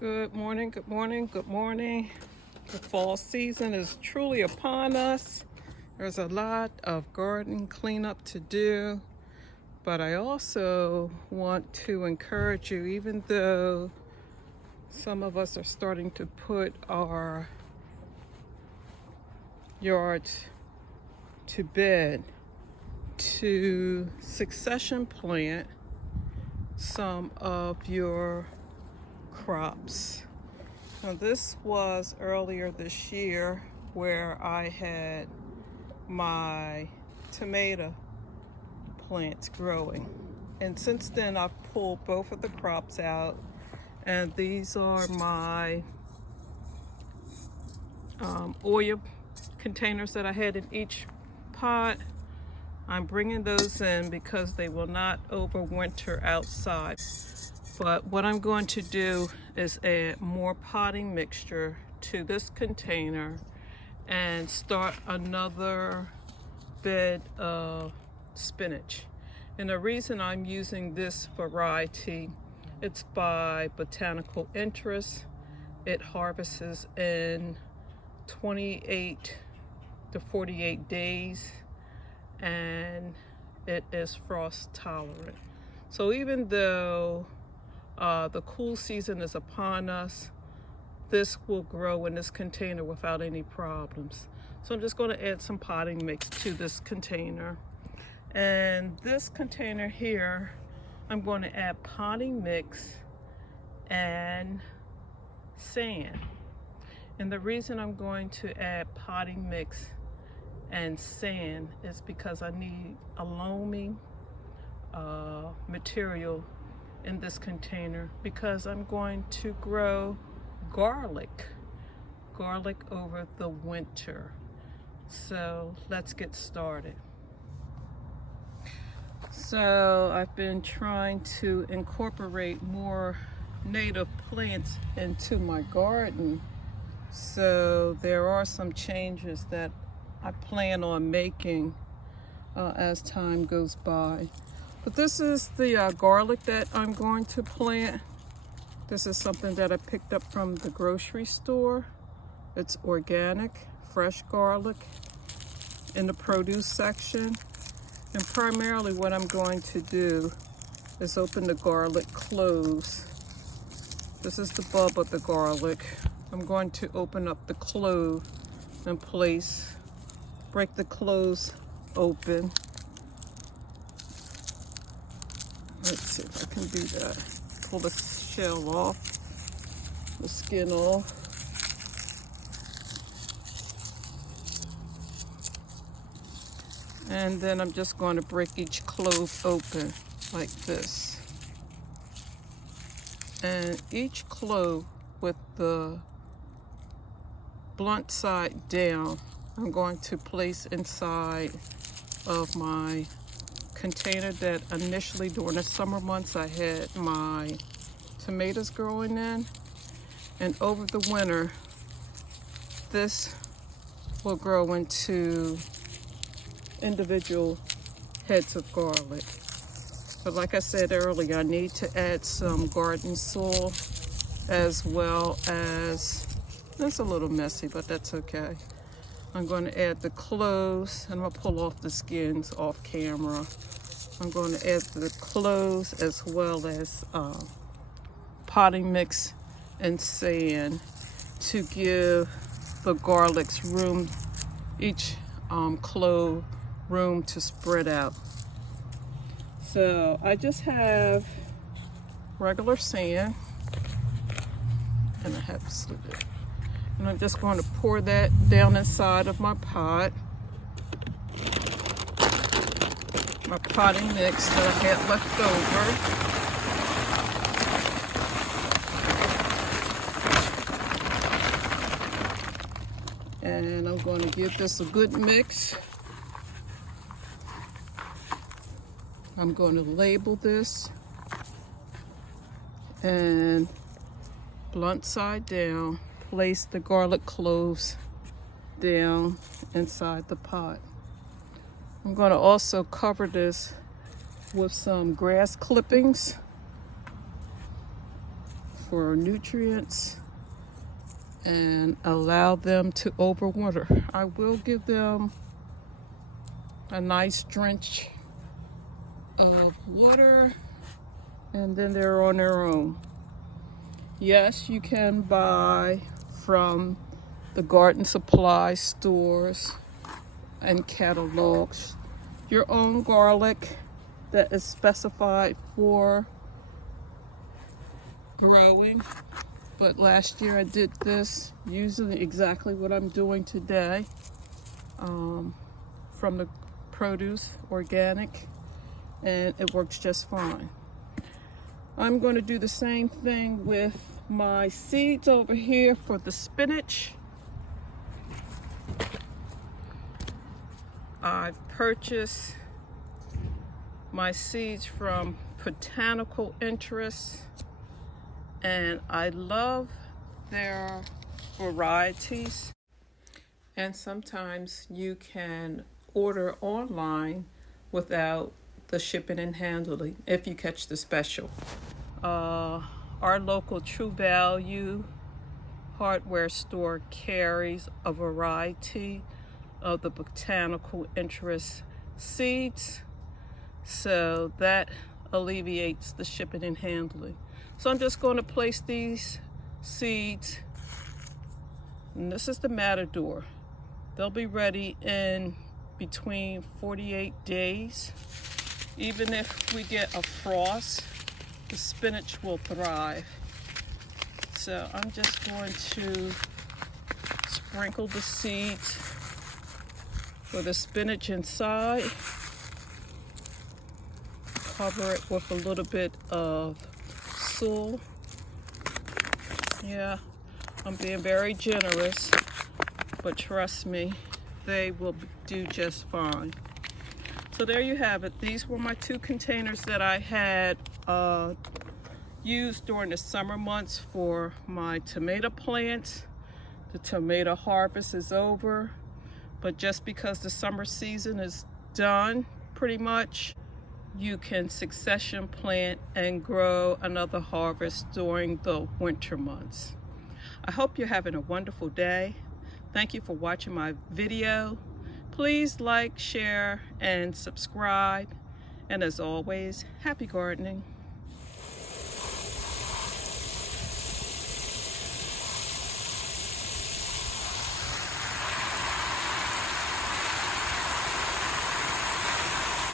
Good morning, good morning, good morning. The fall season is truly upon us. There's a lot of garden cleanup to do, but I also want to encourage you, even though some of us are starting to put our yards to bed, to succession plant some of your crops. Now, this was earlier this year where I had my tomato plants growing, and since then I've pulled both of the crops out, and these are my oil containers that I had in each pot. I'm bringing those in because they will not overwinter outside. But what I'm going to do is add more potting mixture to this container and start another bed of spinach. And the reason I'm using this variety, it's by botanical interest. It harvests in 28 to 48 days, and it is frost tolerant. So even though the cool season is upon us, this will grow in this container without any problems. So I'm just going to add some potting mix to this container. And this container here, I'm going to add potting mix and sand. And the reason I'm going to add potting mix and sand is because I need a loaming material in this container, because I'm going to grow garlic over the winter. So let's get started. So I've been trying to incorporate more native plants into my garden. So there are some changes that I plan on making as time goes by. But this is the garlic that I'm going to plant. This is something that I picked up from the grocery store. It's organic, fresh garlic in the produce section. And primarily what I'm going to do is open the garlic cloves. This is the bulb of the garlic. I'm going to open up the clove and break the cloves open. Let's see if I can do that. Pull the shell off, the skin off. And then I'm just going to break each clove open like this. And each clove with the blunt side down, I'm going to place inside of my container that initially during the summer months I had my tomatoes growing in, and over the winter this will grow into individual heads of garlic. But like I said earlier, I need to add some garden soil, as well as, it's a little messy, but that's okay. I'm going to add the cloves, and I'm going to pull off the skins off camera. I'm going to add the cloves as well as potting mix and sand to give the garlics room, each clove room to spread out. So I just have regular sand, and I have slid it. And I'm just going to pour that down inside of my pot. My potting mix that I had left over. And I'm going to give this a good mix. I'm going to label this and blunt side down, place the garlic cloves down inside the pot. I'm going to also cover this with some grass clippings for nutrients and allow them to overwinter. I will give them a nice drench of water, and then they're on their own. Yes, you can buy from the garden supply stores and catalogs your own garlic that is specified for growing. But last year I did this using exactly what I'm doing today, from the produce, organic, and it works just fine. I'm going to do the same thing with my seeds over here for the spinach. I purchased my seeds from Botanical Interest, and I love their varieties. And sometimes you can order online without the shipping and handling if you catch the special. Our local True Value hardware store carries a variety of the Botanical Interest seeds, so that alleviates the shipping and handling. So I'm just going to place these seeds, and this is the Matador. They'll be ready in between 48 days. Even if we get a frost, the spinach will thrive. So I'm just going to sprinkle the seeds for the spinach inside, cover it with a little bit of soil. Yeah, I'm being very generous, but trust me, they will do just fine. So there you have it. These were my 2 containers that I had used during the summer months for my tomato plants. The tomato harvest is over, but just because the summer season is done pretty much, you can succession plant and grow another harvest during the winter months. I hope you're having a wonderful day. Thank you for watching my video. Please like, share, and subscribe. And as always, happy gardening.